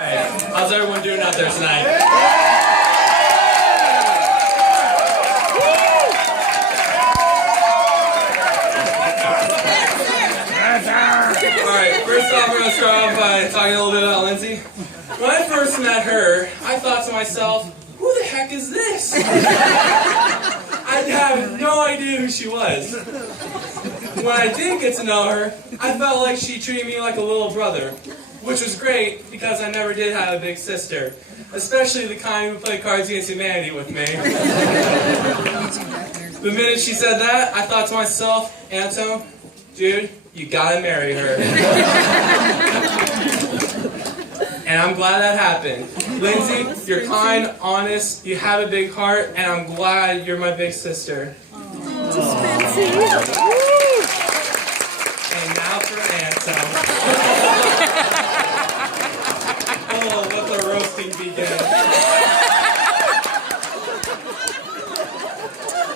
How's everyone doing out there tonight? Alright, first off, we're going to start off by talking a little bit about Lindsay. When I first met her, I thought to myself, who the heck is this? I had no idea who she was. When I did get to know her, I felt like she treated me like a little brother, which was great because I never did have a big sister, especially the kind who played Cards Against Humanity with me. The minute she said that, I thought to myself, Anton, dude, you gotta marry her. And I'm glad that happened. Lindsay, you're kind, honest, you have a big heart, and I'm glad you're my big sister. And now for Anton. Oh, let the roasting begin.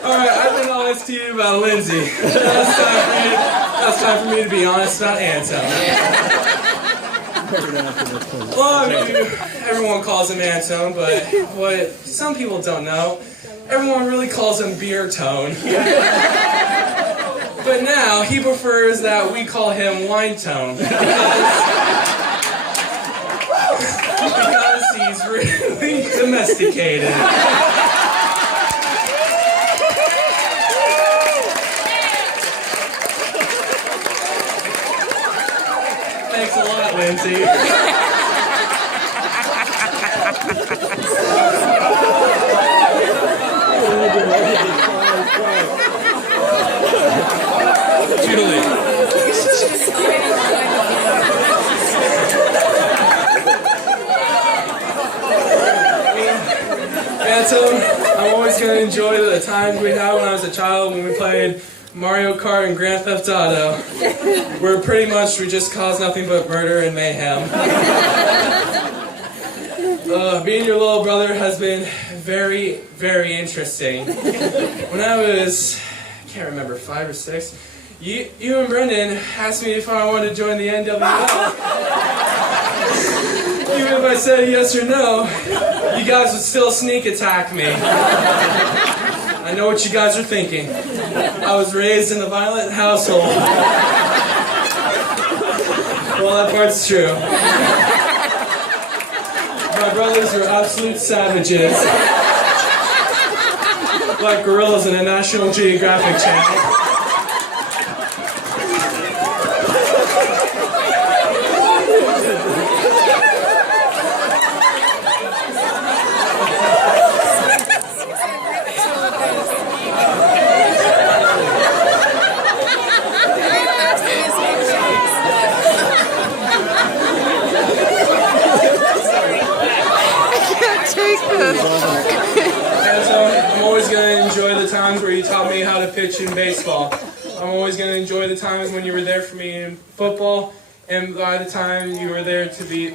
Alright, I've been honest to you about Lindsay. Now it's time for me to be honest about Anton. Well, I mean, everyone calls him Anton, but what some people don't know, everyone really calls him Beer Tone. But now, he prefers that we call him Wine Tone. Because he's really domesticated. Thanks a lot, Lindsay. Julie. Anton, I'm always going to enjoy the times we had when I was a child when we played Mario Kart and Grand Theft Auto, where pretty much we just caused nothing but murder and mayhem. Being your little brother has been very, very interesting. When I was, I can't remember, 5 or 6, you and Brendan asked me if I wanted to join the NWL. Even if I said yes or no, you guys would still sneak attack me. I know what you guys are thinking. I was raised in a violent household. Well, that part's true. My brothers were absolute savages. Like gorillas in a National Geographic channel. I'm always going to enjoy the times where you taught me how to pitch in baseball. I'm always going to enjoy the times when you were there for me in football, and by the time you were there to be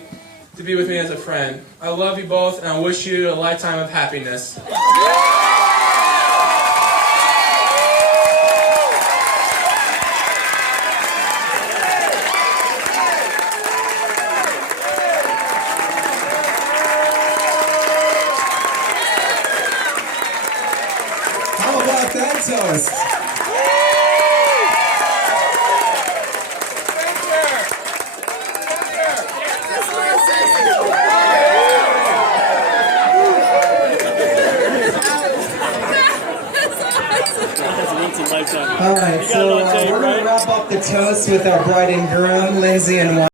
with me as a friend. I love you both, and I wish you a lifetime of happiness. How about that toast? All right, so we're going to wrap up the toast with our bride and groom, Lindsay and